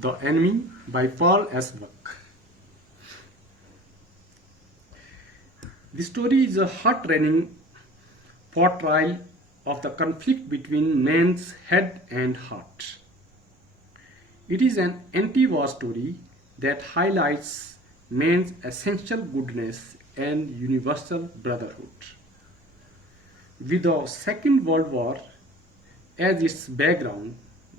The Enemy by Paul S. Buck. The story is a heart-rending portrayal of the conflict between man's head and heart. It is an anti-war story that highlights man's essential goodness and universal brotherhood. With the Second World War as its background,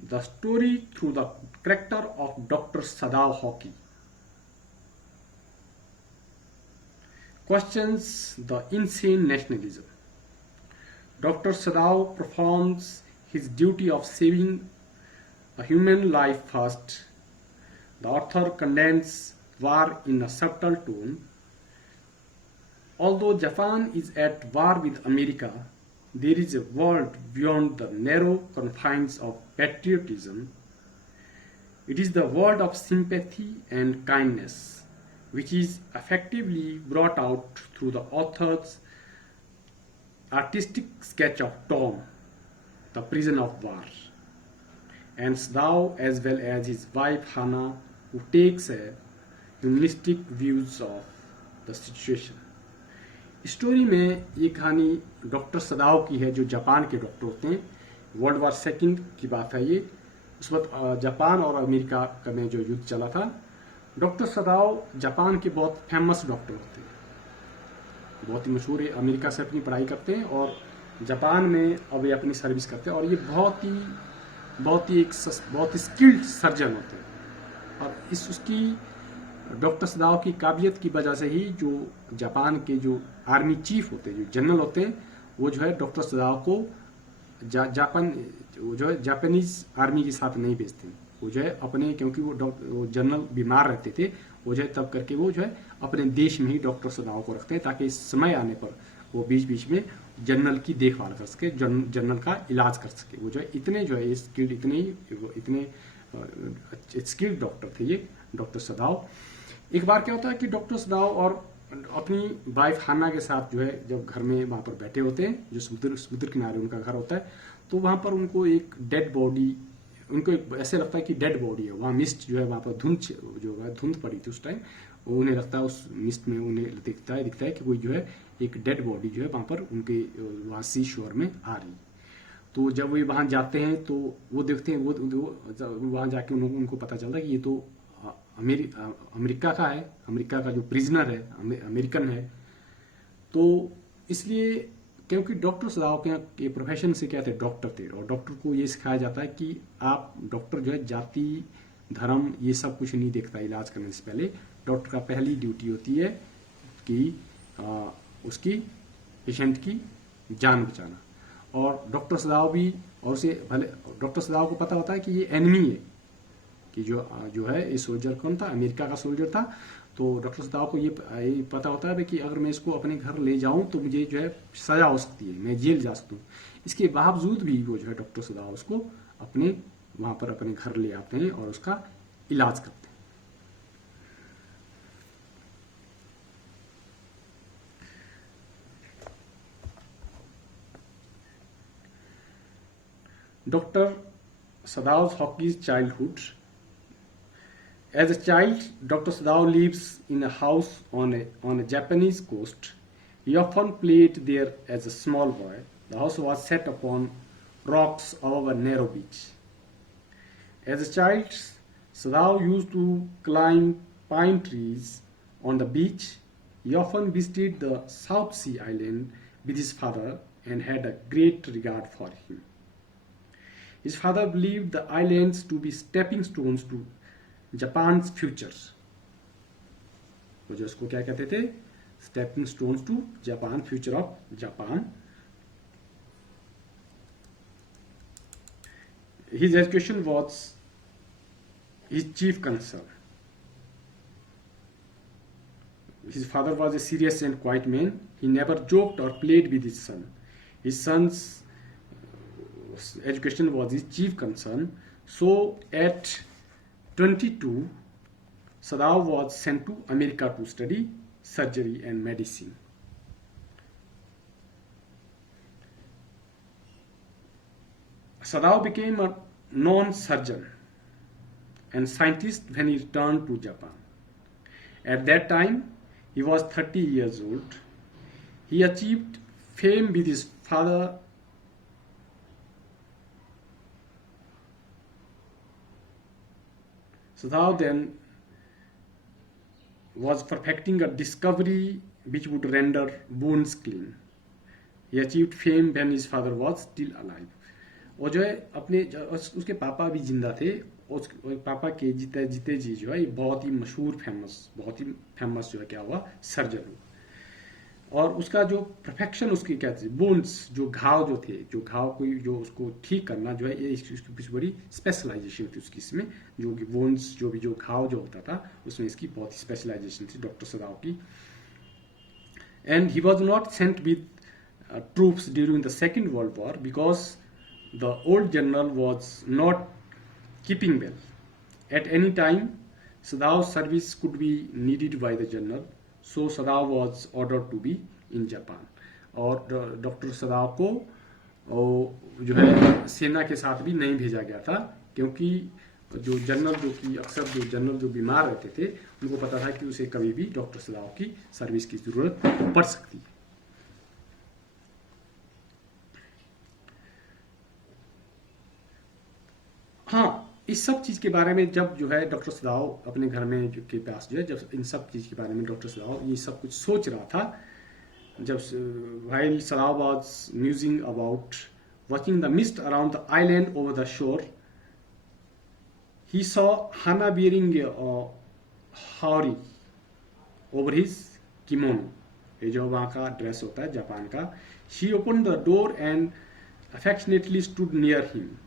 the story through the character of Dr. Sadao Hockey questions the insane nationalism. Dr. Sadao performs his duty of saving a human life first. The author condemns war in a subtle tone. Although Japan is at war with America, there is a world beyond the narrow confines of patriotism. It is the world of sympathy and kindness, which is effectively brought out through the author's artistic sketch of Tom, the prisoner of war, and Sadao as well as his wife Hana, who takes a humanistic views of the situation. Story में ये कहानी doctor सदाओ की है जो Japan के doctor होते हैं। World war second की बात है ये। उस वक्त जापान और अमेरिका का में जो युद्ध चला था। डॉक्टर सदाओ जापान के बहुत फेमस डॉक्टर होते हैं, बहुत ही मशहूर है। अमेरिका से अपनी पढ़ाई करते हैं और जापान में अब ये अपनी सर्विस करते हैं और ये बहुत ही स्किल्ड सर्जन होते हैं। और उसकी डॉक्टर सदाओ की काबिलियत की वजह से ही जो जापान के जो आर्मी चीफ होते हैं, जो जनरल होते हैं, वो जो है डॉक्टर सदाओ को जापानीज आर्मी के साथ नहीं भेजते। वो जो है अपने, क्योंकि वो जनरल बीमार रहते थे, वो जो है तब करके वो जो है अपने देश में ही डॉक्टर सदाओ को रखते हैं ताकि समय आने पर वो बीच बीच में जनरल की देखभाल कर सके, जनरल का इलाज कर सके। वो जो है इतने स्किल्ड डॉक्टर थे ये डॉक्टर सदाओ। एक बार क्या होता है कि डॉक्टर सदाओ और अपनी वाइफ हाना के साथ जो है जब घर में वहां पर बैठे होते हैं, जो समुद्र किनारे उनका घर होता है, तो वहां पर उनको एक डेड बॉडी, उनको ऐसे लगता है कि डेड बॉडी है। वहां मिस्ट जो है, वहां पर धुंध पड़ी थी उस टाइम। उन्हें लगता है उस मिस्ट में उन्हें दिखता है कि कोई जो है एक डेड बॉडी जो है वहां पर उनके वहां सी शोर में आ रही। तो जब वे वहां जाते हैं तो वो देखते हैं, वो वहां जाके उनको पता चलता है कि ये तो अमेरिका का है, अमेरिका का जो प्रिजनर है अमेरिकन है। तो इसलिए क्योंकि डॉक्टर सदाओ के प्रोफेशन से क्या थे, डॉक्टर थे, और डॉक्टर को ये सिखाया जाता है कि आप डॉक्टर जो है जाति धर्म ये सब कुछ नहीं देखता इलाज करने से पहले। डॉक्टर का पहली ड्यूटी होती है कि उसकी पेशेंट की जान बचाना। और डॉक्टर सदाओ भी, और उसे भले डॉक्टर सदाओ को पता होता है कि ये एनिमी है, कि जो है ये सोल्जर कौन था, अमेरिका का सोल्जर था। तो डॉक्टर सदाओ को ये पता होता है कि अगर मैं इसको अपने घर ले जाऊं तो मुझे जो है सजा हो सकती है, मैं जेल जा सकता हूँ। इसके बावजूद भी वो जो है डॉक्टर सदाओ उसको वहां पर अपने घर ले आते हैं और उसका इलाज करते हैं। Doctor Sadao's Hockey's childhood. As a child, Dr. Sadao lives in a house on a Japanese coast. He often played there as a small boy. The house was set upon rocks above a narrow beach. As a child, Sadao used to climb pine trees on the beach. He often visited the South Sea Island with his father and had a great regard for him. His father believed the islands to be stepping stones to Japan's future. वो जो इसको क्या कहते थे, stepping stones to Japan, future of Japan. His education was his chief concern. His father was a serious and quiet man. He never joked or played with his son. His son's education was his chief concern. So at 22, Sadao was sent to America to study surgery and medicine. Sadao became a known surgeon. and scientist when he returned to Japan. At that time, he was 30 years old. He achieved fame with his father. Sadao then was perfecting a discovery which would render bones clean. He achieved fame when his father was still alive. और जो है अपने उसके पापा भी जिंदा थे, उस पापा के जीते जीते जी जो है ये बहुत ही मशहूर बहुत ही फेमस जो है क्या हुआ सर्जन हुआ। और उसका जो परफेक्शन उसकी क्या थी, बोन्स जो घाव जो थे, जो घाव कोई जो उसको ठीक करना जो है ये इसकी कुछ बड़ी स्पेशलाइजेशन थी उसकी, इसमें जो कि बोन्स जो भी जो घाव जो होता था उसमें इसकी बहुत ही स्पेशलाइजेशन थी डॉक्टर सदाव की। And he was not sent with troops during the Second World War because the old general was not keeping well. At any time, Sadao's service could be needed by the general, so Sadao was ordered to be in Japan. और doctor सदाव को जो है सेना के साथ भी नहीं भेजा गया था, क्योंकि जो जनरल जो कि अक्सर जो जनरल जो बीमार रहते थे उनको पता था कि उसे कभी भी डॉक्टर सदाव की सर्विस की जरूरत पड़ सकती है। हाँ, इस सब चीज़ के बारे में जब जो है डॉक्टर सदाव अपने घर में जो के पास जो है जब इन सब चीज़ के बारे में डॉक्टर सदाव ये सब कुछ सोच रहा था, जब while Sadav was musing about watching the mist around the island over the shore, he saw Hana wearing a haori over his kimono, ये जो वहाँ का ड्रेस होता है जापान का। She opened the door and affectionately stood near him.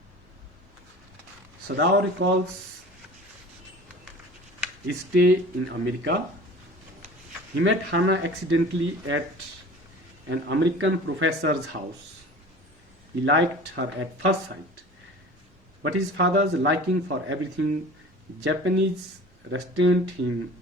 Sadao recalls his stay in America. He met Hana accidentally at an American professor's house. He liked her at first sight, but his father's liking for everything Japanese restrained him.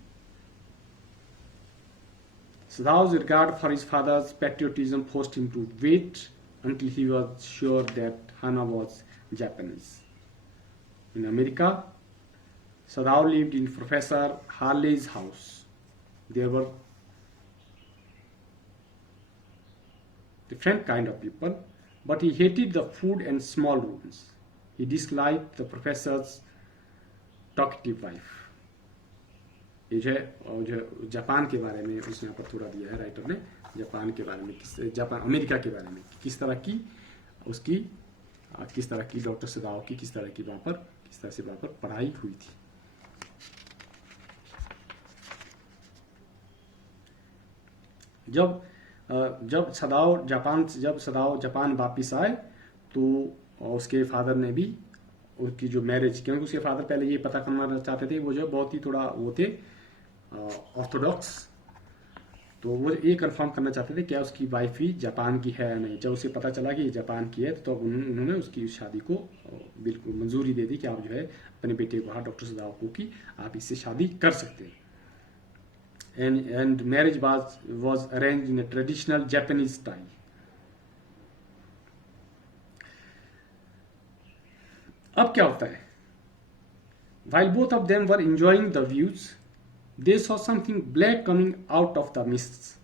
Sadao's regard for his father's patriotism forced him to wait until he was sure that Hana was Japanese. In America, Sadao lived in Professor Harley's house. There were different kind of people, but he hated the food and small rooms. He disliked the professor's talkative wife. ये जो Japan के बारे में उसने यहाँ पर थोड़ा दिया है राइटर ने, जापान के बारे में जापान अमेरिका के बारे में किस तरह की उसकी किस तरह की डॉक्टर सदाव की किस तरह की किस तरह से वहाँ पर पढ़ाई हुई थी। जब सदाव जापान वापिस आए तो उसके फादर ने भी उसकी जो मैरिज, क्योंकि उसके फादर पहले ये पता करना चाहते थे, वो जो बहुत ही थोड़ा वो थे ऑर्थोडॉक्स, तो वो ये कंफर्म करना चाहते थे क्या उसकी वाइफ ही जापान की है या नहीं। जब उसे पता चला कि ये जापान की है तो उन्होंने उसकी शादी को बिल्कुल मंजूरी दे दी कि आप जो है अपने बेटे को कहा डॉक्टर सदाव को कि आप इससे शादी कर सकते हैं। and marriage was arranged in a traditional Japanese style. अब क्या होता है, while both of them were enjoying the views, they saw something black coming out of the mists.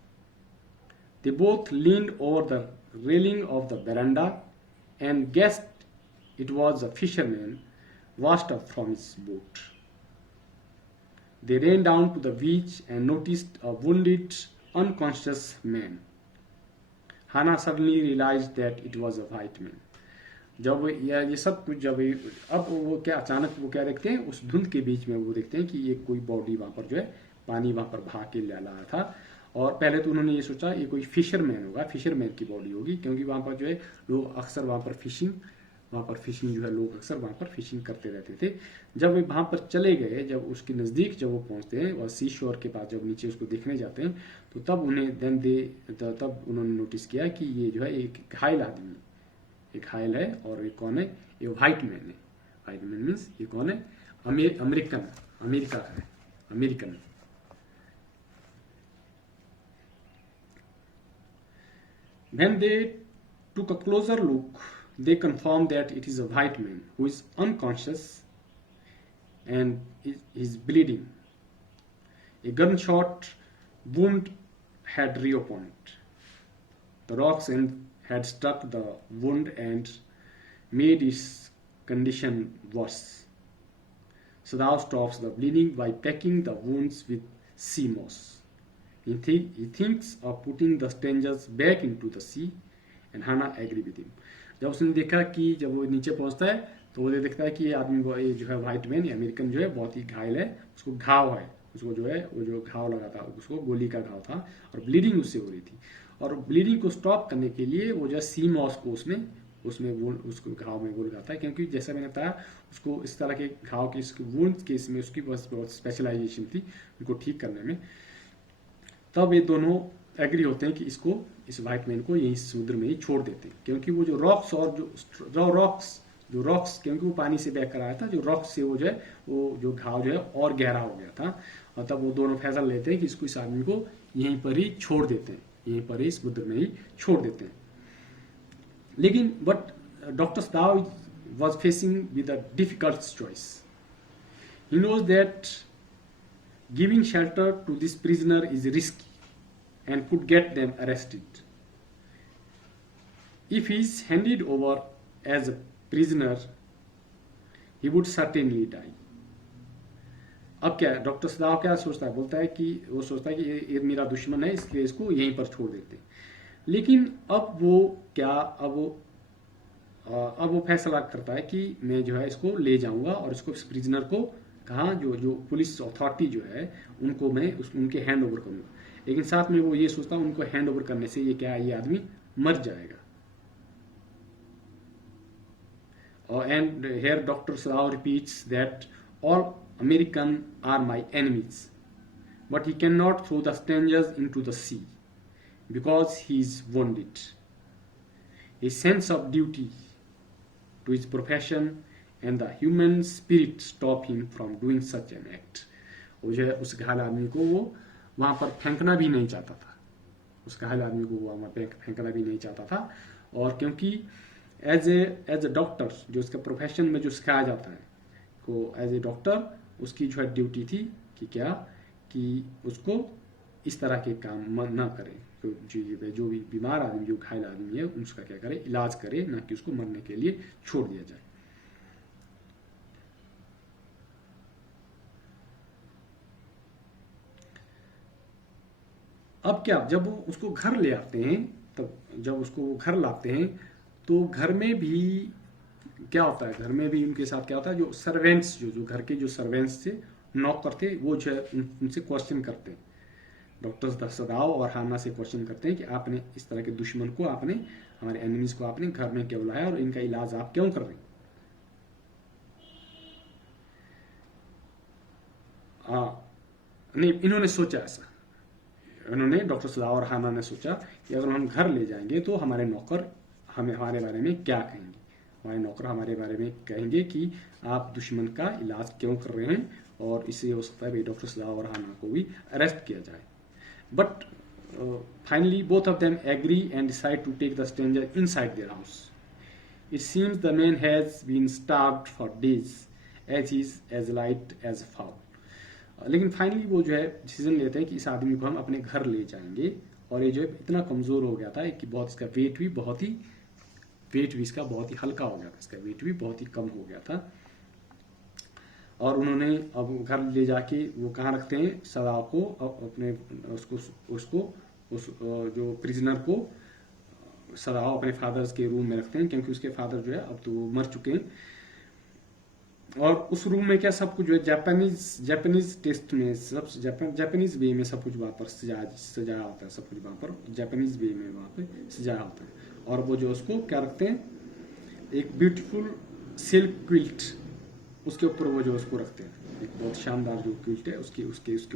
They both leaned over the railing of the veranda and guessed it was a fisherman washed up from his boat. They ran down to the beach and noticed a wounded, unconscious man. Hana suddenly realized that it was a white man. जब ये सब कुछ जब अब वो क्या अचानक वो क्या देखते हैं, उस धुंध के बीच में वो देखते हैं कि ये कोई बॉडी वहाँ पर जो है पानी वहाँ पर भाग के ला रहा था। और पहले तो उन्होंने ये सोचा ये कोई फिशरमैन होगा, फिशरमैन की बॉडी होगी, क्योंकि वहाँ पर जो है लोग अक्सर वहाँ पर फिशिंग जो है लोग अक्सर वहाँ पर फिशिंग करते रहते थे। जब वे वहाँ पर चले गए, जब उसके नज़दीक जब वो पहुँचते हैं और सी शोर के पास जब नीचे उसको देखने जाते हैं तो तब उन्होंने नोटिस किया कि ये जो है एक घायल आदमी, एक घायल है। और ये कौन है, ये वाइट मैन है। वाइट मैन मीन्स ये कौन है, अमेरिका का है, American. When they took a closer look, they confirmed that it is a white man who is unconscious and is bleeding. A gunshot wound had reopened. The rocks had struck the wound and made its condition worse. Sadao stops the bleeding by packing the wounds with sea moss. He thinks of putting the strangers back into the sea, and Hannah agree with him. जब उसने देखा कि जब वो नीचे पहुंचता है तो वो देखता है कि ये आदमी ये जो है व्हाइट मैन ये अमेरिकन जो है बहुत ही घायल है, उसको घाव है, उसको जो है वो जो घाव लगा था उसको गोली का घाव था और ब्लीडिंग उससे हो रही थी, और ब्लीडिंग को स्टॉप करने के लिए वो जो है सी मॉस को उसमें वो उसको घाव में वो लगाता है, क्योंकि जैसा मैंने बताया उसको इस तरह के घाव की वुंड केस में उसकी बहुत स्पेशलाइजेशन थी उनको ठीक करने में। तब ये दोनों एग्री होते हैं कि इस व्हाइट मैन को यही समुद्र में ही छोड़ देते हैं, क्योंकि वो जो रॉक्स और जो रॉक्स क्योंकि वो पानी से बह कर आया था, जो रॉक्स से वो जो घाव जो है और गहरा हो गया था, और तब वो दोनों फैसला लेते हैं कि इस आदमी को यहीं पर ही छोड़ देते हैं, यहीं पर ही समुद्र में ही छोड़ देते हैं। लेकिन but doctor सदाव was facing with a difficult choice. He knows that giving shelter to this prisoner is risky and could get them arrested. If he is handed over as a prisoner, he would certainly die. अब क्या doctor सदाव क्या सोचता है, बोलता है कि वो सोचता है कि ये मेरा दुश्मन है इसलिए इसको यहीं पर छोड़ देते हैं। लेकिन अब वो फैसला करता है कि मैं जो है इसको ले जाऊंगा और इसको इस प्रिजनर को कहाँ जो पुलिस अथॉरिटी जो है उनको मैं उनके हैंड ओवर करूंगा। लेकिन साथ में वो ये सोचता है उनको हैंड ओवर करने से ये आदमी मर जाएगा। And here doctor Sadao repeats that all American are my enemies but he can not throw the strangers into the sea because he is wounded. A sense of duty to his profession and the human spirit stop him from doing such an act. वो जो है उस घायल आदमी को वो वहां पर फेंकना भी नहीं चाहता था, उस घायल आदमी को वो वहां फेंकना भी नहीं चाहता था। और क्योंकि एज ए डॉक्टर जो उसका प्रोफेशन में जो सिखाया जाता है को एज ए डॉक्टर उसकी जो है ड्यूटी थी कि उसको इस तरह के काम ना करे, जो भी बीमार आदमी जो घायल आदमी है उसका क्या करे, इलाज करे, ना कि उसको मरने के लिए छोड़ दिया जाए। अब क्या जब वो उसको घर ले आते हैं, तब जब उसको घर लाते हैं तो घर में भी क्या होता है, घर में भी उनके साथ क्या होता है, जो सर्वेंट्स जो घर के जो सर्वेंट्स थे नौकर थे वो जो है उनसे क्वेश्चन करते हैं। डॉक्टर सदाव और हाना से क्वेश्चन करते हैं कि आपने इस तरह के दुश्मन को हमारे एनिमीज को आपने घर में क्यों लाया और इनका इलाज आप क्यों कर रहे हैं। नहीं, इन्होंने सोचा ऐसा, इन्होंने डॉक्टर सदाव और हाना ने सोचा कि अगर हम घर ले जाएंगे तो हमारे नौकर हमारे बारे में क्या कहेंगे, हमारे नौकर हमारे बारे में कहेंगे कि आप दुश्मन का इलाज क्यों कर रहे हैं, और इससे हो सकता है भाई डॉक्टर सदाव और हाना को भी अरेस्ट किया जाए। But finally, both of them agree and decide to take the stranger inside their house. It seems the man has been starved for days, as he is as light as a fowl. लेकिन finally वो जो है decision लेते हैं कि इस आदमी को हम अपने घर ले जाएंगे, और ये जो है इतना कमजोर हो गया था कि बहुत इसका वेट भी इसका बहुत ही हल्का हो गया था, इसका वेट भी बहुत ही कम हो गया था। और उन्होंने अब घर ले जाके वो कहाँ रखते हैं, सदाव को अपने उस जो प्रिजनर को सदाव अपने फादर्स के रूम में रखते हैं, क्योंकि उसके फादर जो है अब तो मर चुके हैं। और उस रूम में क्या सब कुछ जो है जापानीज टेस्ट में सब जापानीज वे में सब कुछ वहाँ पर सजाया होता है, सब कुछ वहाँ पर जापानीज वे में वहाँ पे सजाया होता है। और वो जो उसको क्या रखते हैं, एक ब्यूटीफुल सिल्क क्विल्ट उसके ऊपर वो जो उसको रखते हैं, एक बहुत शानदार जो क्विल्ट है उसके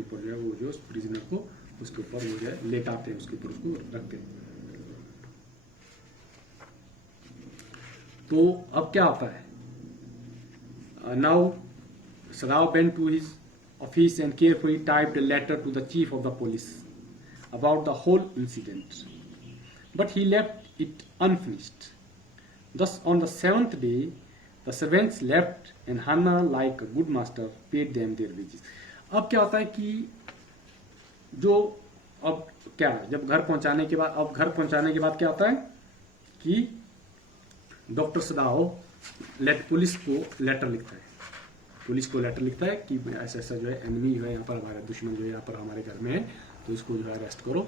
ऊपर जो है वो जो प्रिजनर को उसके ऊपर वो जो है लेटाते हैं, उसके ऊपर उसको रखते हैं। तो अब क्या होता है, now सदाव went to his office and carefully typed a letter to the chief of the police about the whole incident, but he left it unfinished. Thus on the 7th day the servants left and Hana like a good master paid them their wages. अब क्या होता है कि जो अब क्या जब घर पहुंचाने के बाद, अब घर पहुंचाने के बाद क्या होता है कि डॉक्टर सदाओ पुलिस को लेटर लिखता है, पुलिस को लेटर लिखता है कि ऐसा ऐसा जो है एनिमी जो है यहाँ पर, हमारा दुश्मन जो है यहाँ पर हमारे घर में है, तो इसको जो है अरेस्ट करो।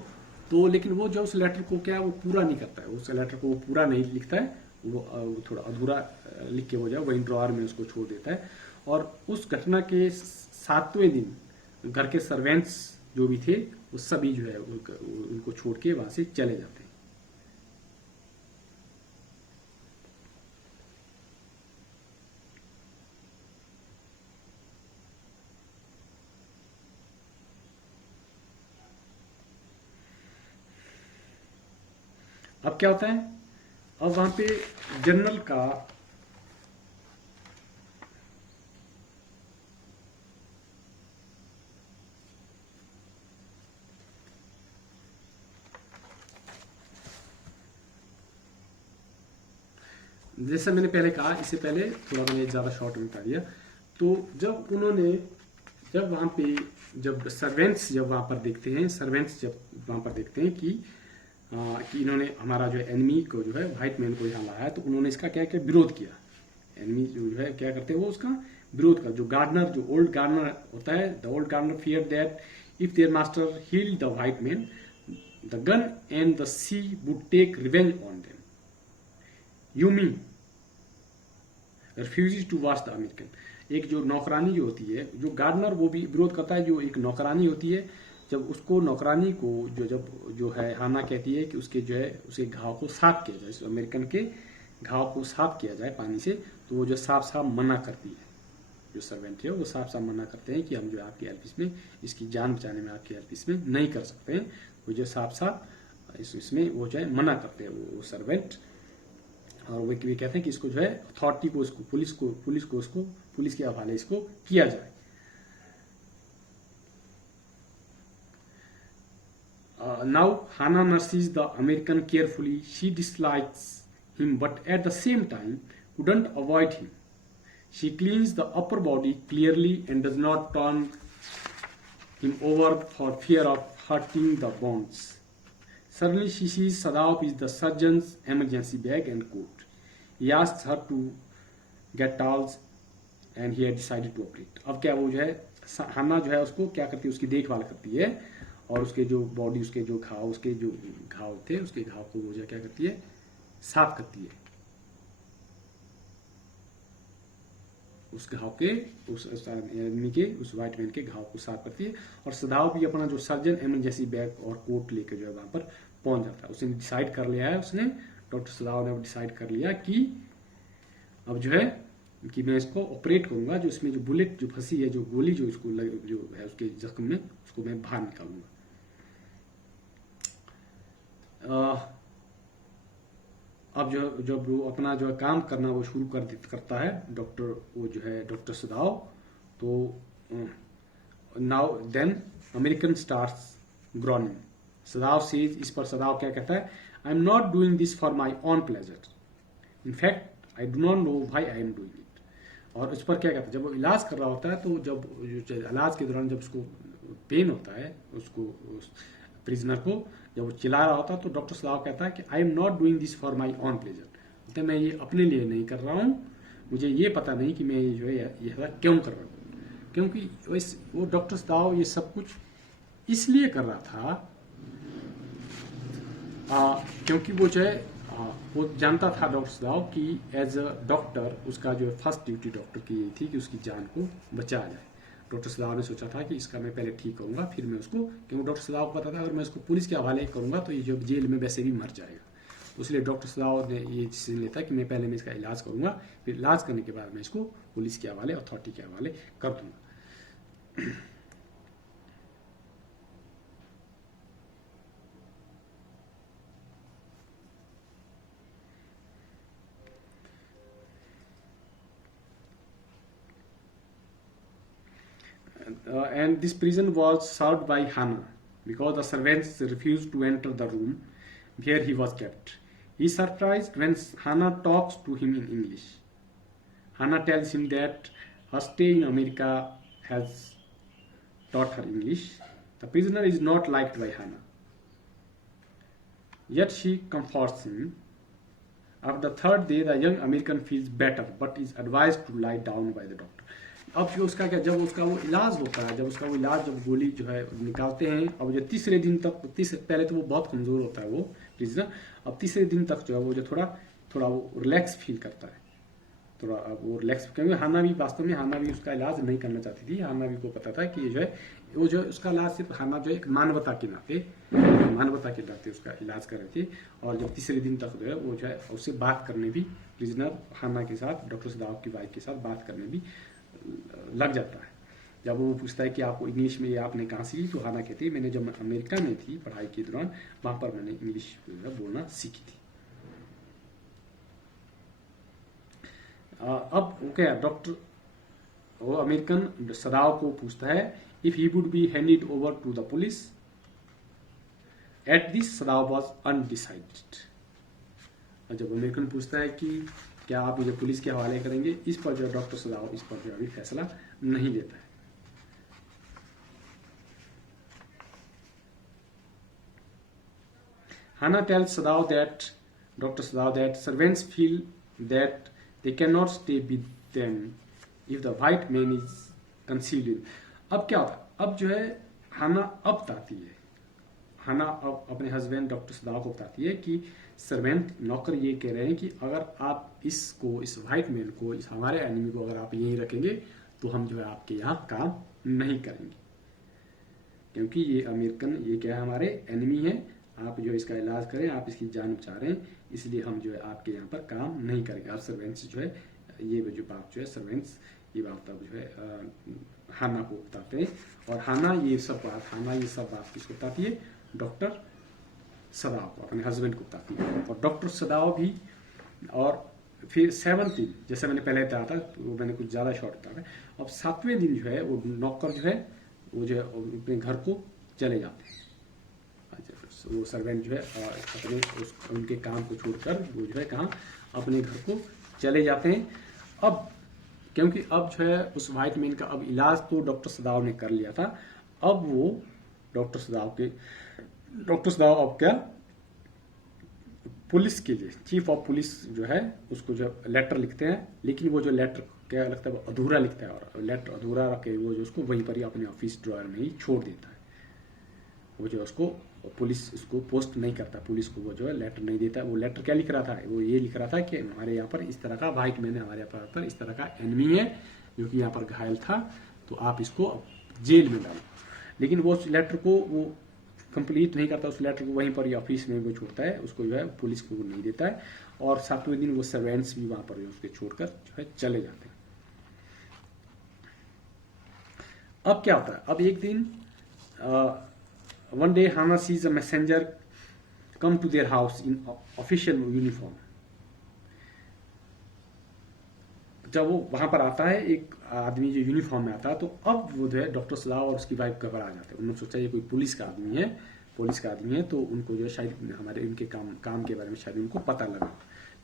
तो लेकिन वो जो उस लेटर को क्या वो पूरा नहीं करता है, उस लेटर को वो पूरा नहीं लिखता है, वो थोड़ा अधूरा लिख के वो जो है वहीं ड्रॉअर में उसको छोड़ देता है। और उस घटना के 7वें दिन घर के सर्वेंट्स जो भी थे वो सभी जो है उनको छोड़ के वहां से चले जाते हैं। अब क्या होता है, अब वहां पे जनरल का जैसे मैंने पहले कहा, इससे पहले थोड़ा मैंने ज़्यादा शॉर्ट में बता दिया। तो जब उन्होंने, जब वहाँ पे जब सर्वेंट्स जब वहाँ पर देखते हैं, सर्वेंट्स जब वहाँ पर देखते हैं कि इन्होंने हमारा जो है एनिमी को जो है व्हाइट मैन को यहाँ लाया है, तो उन्होंने इसका क्या क्या विरोध किया। एनिमी जो है क्या करते हैं, वो उसका विरोध कर, जो गार्डनर, जो ओल्ड गार्डनर होता है, the old gardener fear that if their master healed the white man the gun and the sea would take revenge on them. Yumi refuse to watch the American. एक जो नौकरानी जो होती है, जो गार्डनर वो भी विरोध करता है, जो एक नौकरानी होती है, जब उसको नौकरानी को जो है हाना कहती है कि उसके जो है उसके घाव को साफ किया जाए, अमेरिकन के घाव को साफ किया जाए पानी से, तो वो जो साफ साफ मना करती है। जो सर्वेंट है वो साफ साफ मना करते हैं कि हम जो आपकी हेल्प इसमें, इसकी जान बचाने में आपकी हेल्प इसमें नहीं कर सकते हैं। वो जो साफ साफ इसमें वो जो है मना करते हैं वो सर्वेंट। और वो कहते हैं कि इसको जो है अथॉरिटी को, इसको पुलिस के हवाले इसको किया जाए। Now Hannah nurses the American carefully. She dislikes him but at the same time couldn't avoid him. She cleans the upper body clearly and does not turn him over for fear of hurting the bones. Suddenly she sees Sadaf is the surgeon's emergency bag and coat. He asks her to get towels and he had decided to operate. अब क्या वो जो है हन्ना जो है उसको क्या करती है, उसकी देखभाल करती है और उसके जो बॉडी, उसके जो घाव थे, उसके घाव को वो जो क्या करती है, साफ करती है। उस घाव के, उस आदमी के, उस व्हाइट मैन के घाव को साफ करती है। और सदाव भी अपना जो सर्जन इमरजेंसी बैग और कोट लेकर जो है वहां पर पहुंच जाता है। उसने डिसाइड कर लिया है, उसने डॉक्टर सदाव ने डिसाइड कर लिया कि अब जो है कि मैं इसको ऑपरेट करूंगा, जो इसमें जो बुलेट जो फंसी है, जो गोली जो इसको जो है उसके जख्म में, उसको मैं बाहर निकालूंगा। अब जब वो अपना जो है काम करना वो शुरू करता है डॉक्टर, वो जो है डॉक्टर सदाव, तो now then American stars groaning. Sadao says, इस पर सदाव क्या कहता है, I am not doing this for my own pleasure, in fact I do not know why I am doing it. और उस पर क्या कहता है, जब वो इलाज कर रहा होता है, तो जब इलाज के दौरान जब उसको पेन होता है, उसको प्रिजनर को जब वो चिल्ला रहा होता है, तो डॉक्टर सदाव कहता है कि आई am not doing this for my own pleasure, मैं ये अपने लिए नहीं कर रहा हूँ, मुझे ये पता नहीं कि मैं ये जो है ये क्यों कर रहा हूँ। क्योंकि वो डॉक्टर सदाव ये सब कुछ इसलिए कर रहा था क्योंकि वो जो है वो जानता था डॉक्टर सदाव कि एज अ डॉक्टर उसका जो फर्स्ट ड्यूटी डॉक्टर की यही थी कि उसकी जान को बचाया जाए। डॉक्टर सदाव ने सोचा था कि इसका मैं पहले ठीक करूंगा, फिर मैं उसको, क्योंकि डॉक्टर सदाव को पता था अगर मैं इसको पुलिस के हवाले करूंगा तो ये जो जेल में वैसे भी मर जाएगा। इसलिए डॉक्टर सदाव ने ये डिसीजन लेता कि मैं पहले मैं इसका इलाज करूंगा, फिर इलाज करने के बाद मैं इसको पुलिस के हवाले, अथॉरिटी के हवाले कर दूंगा। And this prison was served by Hannah because the servants refused to enter the room where he was kept. He is surprised when Hannah talks to him in English. Hannah tells him that her stay in America has taught her English. The prisoner is not liked by Hannah, yet she comforts him. After the third day, the young American feels better, but is advised to lie down by the doctor. अब जो उसका क्या, जब उसका वो इलाज होता है, जब गोली जो है निकालते हैं, अब जो तीसरे दिन तक, पहले तो वो बहुत कमजोर होता है वो प्रिजनर, अब तीसरे दिन तक जो है वो जो थोड़ा वो रिलैक्स फील करता है, थोड़ा वो रिलैक्स, क्योंकि हाना भी वास्तव में हाना भी उसका इलाज नहीं करना चाहती थी। हाना भी को पता था कि जो है वो जो उसका इलाज सिर्फ हाना जो एक मानवता के नाते उसका इलाज कर रहे थे। और जब तीसरे दिन तक जो है वो जो है उससे बात करने भी प्रिजनर हाना के साथ, डॉक्टर सदाव की वाइफ के साथ बात करने भी लग जाता है। जब वो पूछता है कि आपको इंग्लिश में ये आपने कहाँ सीखी, तो हाना कहती है मैंने जब मैं अमेरिका में थी पढ़ाई के दौरान, वहां पर मैंने इंग्लिश बोलना सीखी थी। अब वो क्या, डॉक्टर वो अमेरिकन सदाव को पूछता है if he would be handed over to the police. At this Sadao was undecided. और जब अमेरिकन पूछता है कि क्या आप मुझे पुलिस के हवाले करेंगे, इस पर जो डॉक्टर सदाव इस पर जो अभी फैसला नहीं लेता है। Hannah tells Dr. Sadav that servants feel that they cannot stay with them if the white man is concealed in. अब क्या होता है, अब जो है हाना अब बताती है, हाना अब अपने हस्बैंड डॉक्टर सदाव को बताती है कि सर्वेंट नौकर ये कह रहे हैं कि अगर आप इसको, इस वाइट मैन को, इस हमारे एनिमी को अगर आप यहीं रखेंगे तो हम जो है आपके यहाँ काम नहीं करेंगे, क्योंकि ये अमेरिकन ये क्या है हमारे एनिमी है, आप जो इसका इलाज करें, आप इसकी जान बचा रहे हैं, इसलिए हम जो है आपके यहाँ पर काम नहीं करेंगे। और सर्वेंट्स जो है ये जो बात जो है सर्वेंट्स ये बात अब जो है हाना को बताते हैं। और हाना ये सब बात किसको बताती है, डॉक्टर सदाव को, अपने हस्बैंड को बताती है। और डॉक्टर सदाव भी, और फिर 7th दिन, जैसे मैंने पहले बताया था, वो मैंने कुछ ज़्यादा शॉर्ट बताया है। अब 7वें दिन जो है वो नौकर जो है वो जो है अपने घर को चले जाते हैं। वो सर्वेंट जो है अपने उनके काम को छोड़कर वो जो है कहाँ, अपने घर को चले जाते हैं। अब क्योंकि अब जो है उस वाइट मैन का अब इलाज तो डॉक्टर सदाव ने कर लिया था, अब वो डॉक्टर सदाव अब क्या पुलिस के लिए, चीफ ऑफ पुलिस जो है उसको जो लेटर लिखते हैं, लेकिन वो जो लेटर क्या लगता है वो अधूरा लिखता है, और लेटर अधूरा रख के वो जो उसको वहीं पर ही अपने ऑफिस ड्रॉयर में ही छोड़ देता है। वो जो उसको पुलिस उसको पोस्ट नहीं करता, पुलिस को वो जो है लेटर नहीं देता। वो लेटर क्या लिख रहा था, वो ये लिख रहा था कि हमारे यहाँ पर इस तरह का वाइट मैन है, हमारे यहाँ पर इस तरह का एनिमी है जो कि यहाँ पर घायल था, तो आप इसको जेल में डालो। लेकिन वो उस लेटर को वो कंप्लीट नहीं करता, उस लेटर को वहीं पर ही ऑफिस में वो छोड़ता है, उसको जो है पुलिस को नहीं देता है। और 7वें दिन वो सर्वेंट्स भी वहां पर उसके छोड़कर जो है चले जाते हैं। अब क्या होता है, अब एक दिन one day Hannah sees a messenger come to their house in official uniform. जब वो वहां पर आता है, एक आदमी जो यूनिफॉर्म में आता है, तो अब वो जो है डॉक्टर सदाव और उसकी वाइफ घबरा जाते हैं। उन्होंने सोचा ये कोई पुलिस का आदमी है, तो उनको जो है शायद हमारे इनके काम के बारे में शायद उनको पता लगा।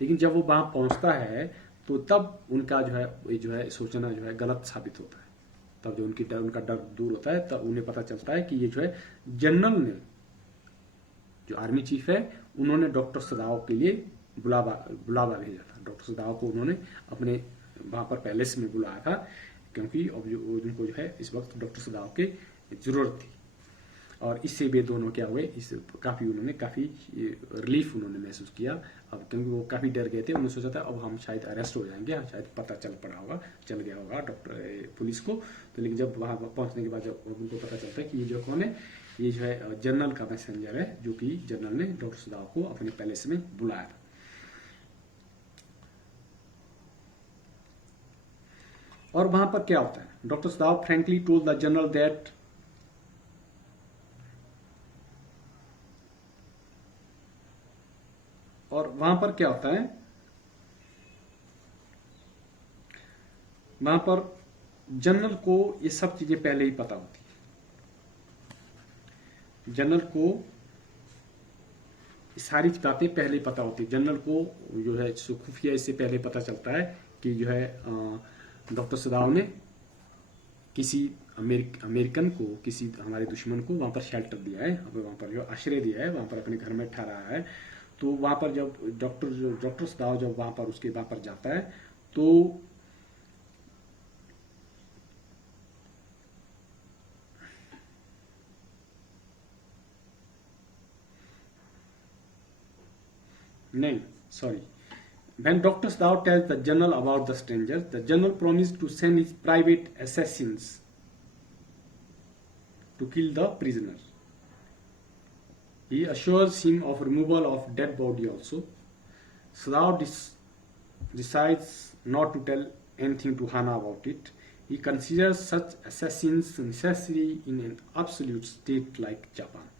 लेकिन जब वो वहां पहुंचता है तो तब उनका जो है सोचना जो है गलत साबित होता है। तब जो उनका डर दूर होता है, तब उन्हें पता चलता है कि ये जो है जनरल ने, जो आर्मी चीफ है, उन्होंने डॉक्टर सदाव के लिए बुलावा भेजा था। डॉक्टर सदाव को उन्होंने अपने वहां पर पैलेस में बुलाया था, क्योंकि अब उनको जो है इस वक्त डॉक्टर सदाव की जरूरत थी। और इससे वे दोनों क्या हुए, काफी रिलीफ उन्होंने महसूस किया। अब क्योंकि वो काफी डर गए थे, उन्होंने सोचा था अब हम शायद अरेस्ट हो जाएंगे, शायद पता चल गया होगा डॉक्टर पुलिस को। तो लेकिन जब वहां पहुंचने के बाद जब उनको पता चलता है कि ये जो कौन है, ये जो है जनरल का मैसेंजर है, जो कि जनरल ने डॉक्टर सदाव को अपने पैलेस में बुलाया था। और वहां पर क्या होता है, doctor सदाव frankly told the general that और वहां पर क्या होता है, वहां पर जनरल को ये सब चीजें पहले ही पता होती है। जनरल को सारी बातें पहले ही पता होती है। जनरल को जो है खुफिया इससे पहले पता चलता है कि जो है डॉक्टर सदाव ने किसी अमेरिकन को, किसी हमारे दुश्मन को वहाँ पर शेल्टर दिया है, वहाँ पर जो आश्रय दिया है, वहाँ पर अपने घर में ठहराया है। तो वहाँ पर जब डॉक्टर सदाव जब वहाँ पर उसके वहाँ पर जाता है तो नहीं, sorry. When Dr. Sadav tells the general about the stranger, the general promised to send his private assassins to kill the prisoner. He assures him of removal of dead body also. Sadav decides not to tell anything to Hana about it. He considers such assassins necessary in an absolute state like Japan.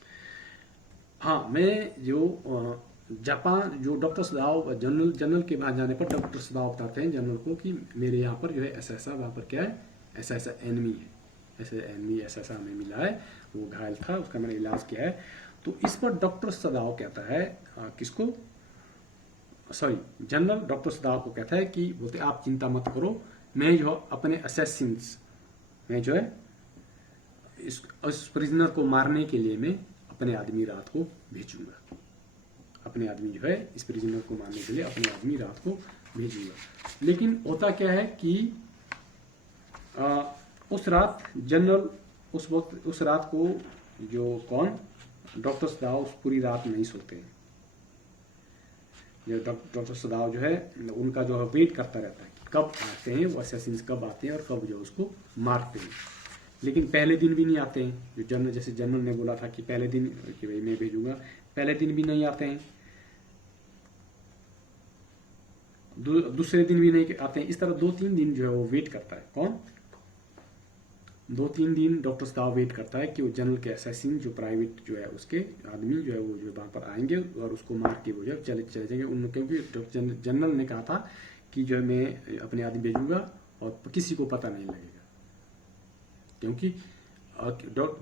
हाँ, मैं जो Japan जो doctor सदाव general के पास जाने पर doctor सदाव बताते हैं general को कि मेरे यहाँ पर जो है ऐसा ऐसा वहाँ पर क्या है, ऐसा ऐसा एनिमी है, ऐसा ऐसा हमें मिला है, वो घायल था, उसका मैंने इलाज किया है। तो इस पर डॉक्टर सदाव कहता है किसको, सॉरी, जनरल डॉक्टर सदाव को कहता है कि बोलते आप चिंता मत करो, मैं जो अपने असैसिन्स मैं जो है इस प्रिजनर को मारने के लिए मैं अपने आदमी रात को भेजूंगा, अपने आदमी जो है इस प्रिजनर को मारने के लिए अपने आदमी रात को भेजूंगा। लेकिन होता क्या है कि उस रात जनरल उस रात को जो कौन डॉक्टर सदाव उस पूरी रात नहीं सोते हैं। डॉक्टर सदाव जो है उनका जो है वेट करता रहता है कि कब आते हैं वो असैसिन्स, कब आते हैं और कब जो उसको मारते हैं। लेकिन पहले दिन भी नहीं आते हैं, जो जनरल जैसे जनरल ने बोला था कि पहले दिन कि भाई मैं भेजूंगा, पहले दिन भी नहीं आते हैं, दूसरे दिन भी नहीं आते हैं। इस तरह 2-3 दिन जो है वो वेट करता है। कौन 2-3 दिन डॉक्टर सदाव वेट करता है कि वो जनरल के असैसिन जो प्राइवेट जो है उसके आदमी जो है वो जो वहाँ पर आएंगे और उसको मार के वो जो चले जाएंगे उन, क्योंकि जनरल ने कहा था कि जो है मैं अपने आदमी भेजूंगा और किसी को पता नहीं लगेगा, क्योंकि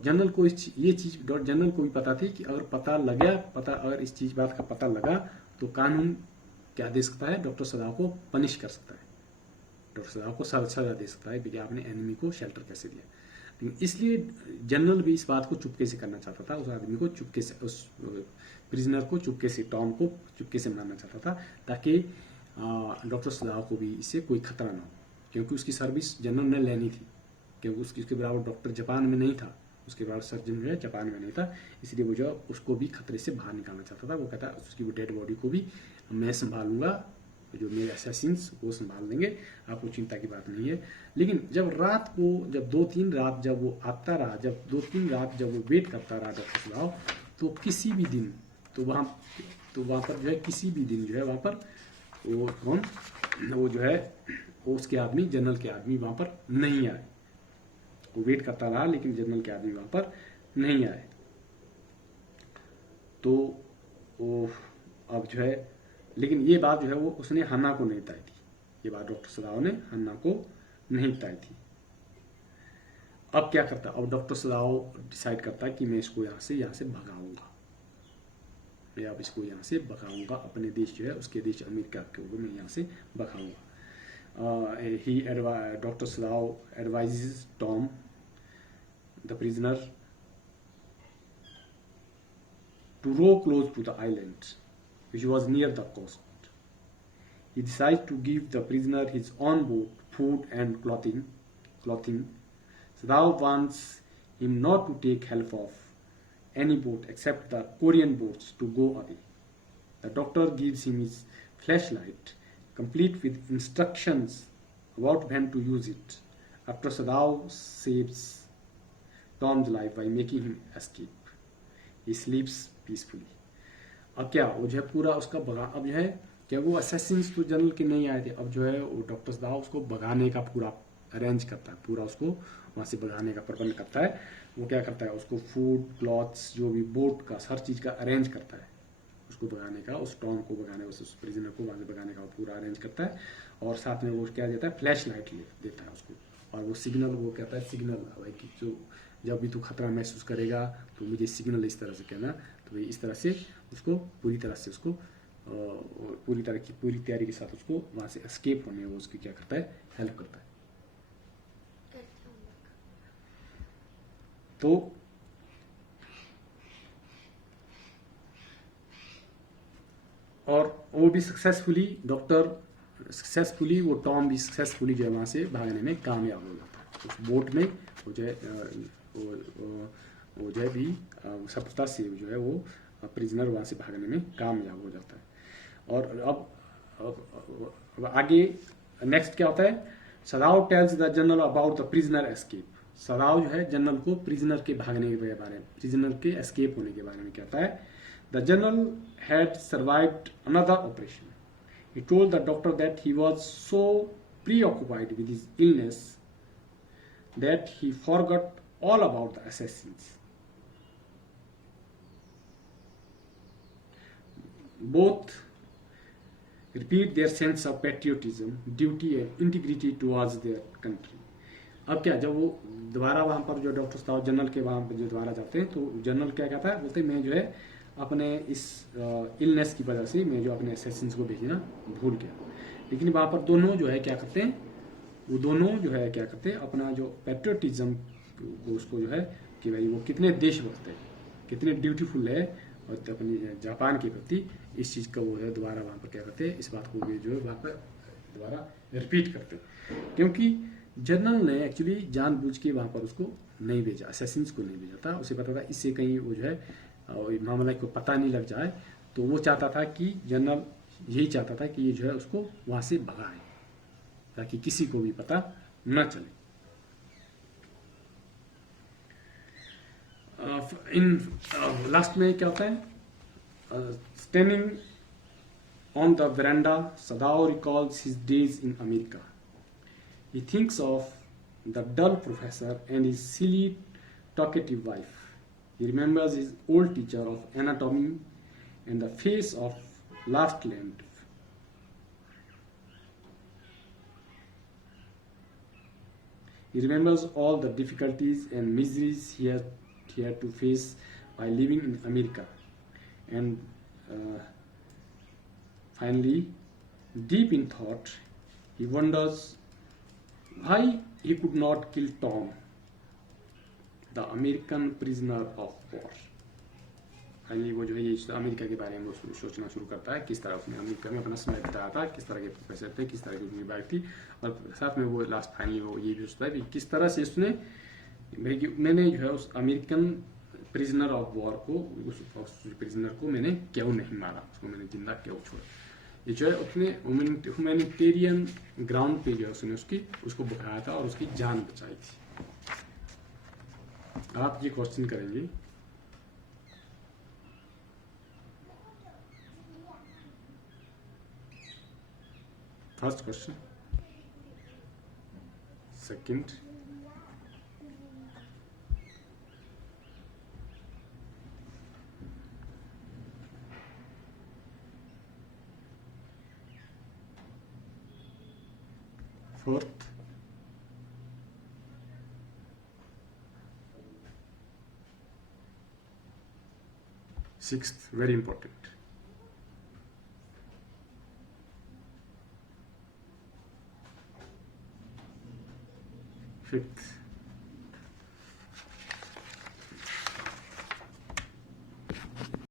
जनरल को ये चीज जनरल को भी पता थी कि अगर इस चीज बात का पता लगा तो कानून क्या दे सकता है, डॉक्टर सदाव को पनिश कर सकता है, डॉक्टर सदाव को सजा दे सकता है कि आपने एनिमी को शेल्टर कैसे दिया। लेकिन इसलिए जनरल भी इस बात को चुपके से करना चाहता था, उस आदमी को चुपके से, उस प्रिजनर को चुपके से, टॉम को चुपके से मारना चाहता था ताकि डॉक्टर सदाव को भी इससे कोई खतरा ना हो, क्योंकि उसकी सर्विस जनरल ने लेनी थी, क्योंकि उसके बराबर डॉक्टर जापान में नहीं था, उसके बराबर सर्जन जो है जापान में नहीं था, इसलिए वो जो उसको भी खतरे से बाहर निकालना चाहता था। वो कहता उसकी वो डेड बॉडी को भी मैं संभालूंगा, जो मेरे असैसिन्स वो संभाल लेंगे, आपको चिंता की बात नहीं है। लेकिन जब 2-3 रात जब वो आता रहा, जब 2-3 रात जब वो वेट करता रहा डॉक्टर सदाव, तो किसी भी दिन वहाँ पर जो है किसी भी दिन जो है वहाँ पर वो जो है उसके आदमी, जनरल के आदमी वहाँ पर नहीं आए। वो वेट करता रहा लेकिन जनरल के आदमी वहाँ पर नहीं आए। तो वो अब जो है, लेकिन ये बात जो है वो उसने हन्ना को नहीं बताई थी, ये बात डॉक्टर सदाव ने हन्ना को नहीं बताई थी। अब क्या करता, अब डॉक्टर सदाव डिसाइड करता है कि मैं इसको यहाँ से भगाऊंगा, मैं अब इसको यहाँ से भगाऊंगा, अपने देश जो है उसके देश अमेरिका के ऊपर मैं यहाँ से भगाऊंगा। Dr. Sadao advises Tom, the prisoner, to row close to the island, which was near the coast. He decides to give the prisoner his own boat, food and clothing. Sadao wants him not to take help of any boat except the Korean boats to go away. The doctor gives him his flashlight, complete with instructions about when to use it. After Sadao saves Tom's life by making him escape, he sleeps peacefully. अब क्या वो जो है पूरा उसका अब जो है क्या वो असैसिन्स तो जनरल के नहीं आए थे, अब जो है वो डॉक्टर सदाव उसको भगाने का पूरा अरेंज करता है, पूरा उसको वहाँ से भगाने का प्रबंध करता है। वो क्या करता है, उसको फूड, क्लॉथ्स, जो भी बोट का हर चीज़ का अरेंज करता है, उसको भगाने का, उस टॉम को भगाने, उस प्रिजनर को वहाँ से भगाने का वो पूरा अरेंज करता है। और साथ में वो क्या देता है, फ्लैश लाइट देता है उसको, और वो सिग्नल, वो कहता है सिग्नल भाई कि जो जब भी तू खतरा महसूस करेगा तो मुझे सिग्नल इस तरह से कहना, तो भाई इस तरह से उसको पूरी तरह से उसको पूरी तैयारी के साथ उसको वहां से एस्केप होने वो उसकी क्या करता है, हेल्प करता है। तो और वो भी सक्सेसफुली वो टॉम भी सक्सेसफुली जो है वहां से भागने में कामयाब हो जाता है। उस बोट में वो जो है वो जो है भी सफलता से जो है वो प्रिजनर वहां से भागने में कामयाब हो जाता है। और अब आगे नेक्स्ट क्या होता है, सदाव tells the general about the prisoner escape. सदाव जो है जनरल को प्रिजनर के भागने के बारे में, प्रिजनर के एस्केप होने के बारे में कहता है। The general had survived another operation. He told the doctor that he was so preoccupied with his illness that he forgot all about the assassins. Both repeat their sense of patriotism, duty and integrity towards their country. अब क्या, जब वो दोबारा वहां पर जो doctor साहब general के वहां पर जो दोबारा जाते हैं तो जनरल क्या कहता है, बोलते हैं मैं जो है अपने इस इलनेस की वजह से मैं जो अपने असैसिन्स को भेजना भूल गया। लेकिन वहां पर दोनों जो है क्या करते हैं, वो दोनों जो है क्या करते हैं, अपना जो पैट्रियोटिज्म को उसको जो है कि भाई वो कितने देशभक्त है, कितने ड्यूटीफुल है और अपनी जापान के प्रति, इस चीज़ का वो है दोबारा वहां पर क्या करते हैं, इस बात को भी जो है वहां पर दोबारा रिपीट करते हैं। क्योंकि जनरल ने एक्चुअली जानबूझ के वहां पर उसको नहीं भेजा, असैसिन्स को नहीं भेजा था। उसे पता था इससे कहीं वो जो है मामला को पता नहीं लग जाए, तो वो चाहता था कि जनरल यही चाहता था कि ये जो है उसको वहां से भगाए ताकि किसी को भी पता न चले। इन लास्ट में क्या होता है, standing on the veranda Sadao recalls his days in America. He thinks of the dull professor and his silly, talkative wife. He remembers his old teacher of anatomy and the face of last land. He remembers all the difficulties and miseries he had to face while living in America. And finally, deep in thought, he wonders why he could not kill Tom, the American prisoner of war. Finally वो जो है ये America के बारे में वो सोचना शुरू करता है, किस तरह उसने अमेरिका में अपना समय बिताया था, किस तरह के प्रोफेसर थे, किस तरह की उनकी बाइक थी, और साथ में वो लास्ट फाइनली वो ये भी सोचता है कि किस तरह से उसने मैंने जो है उस अमेरिकन प्रिजनर ऑफ वॉर को, उस प्रिजनर को मैंने क्यों नहीं मारा, उसको मैंने जिंदा क्यों छोड़ा। ये जो है उसने ह्यूमैनिटेरियन ग्राउंड पे जो है उसने उसको बुखाया था और उसकी जान बचाई थी। आप ये क्वेश्चन करेंगे, first question, second, fourth, sixth, very important, fifth,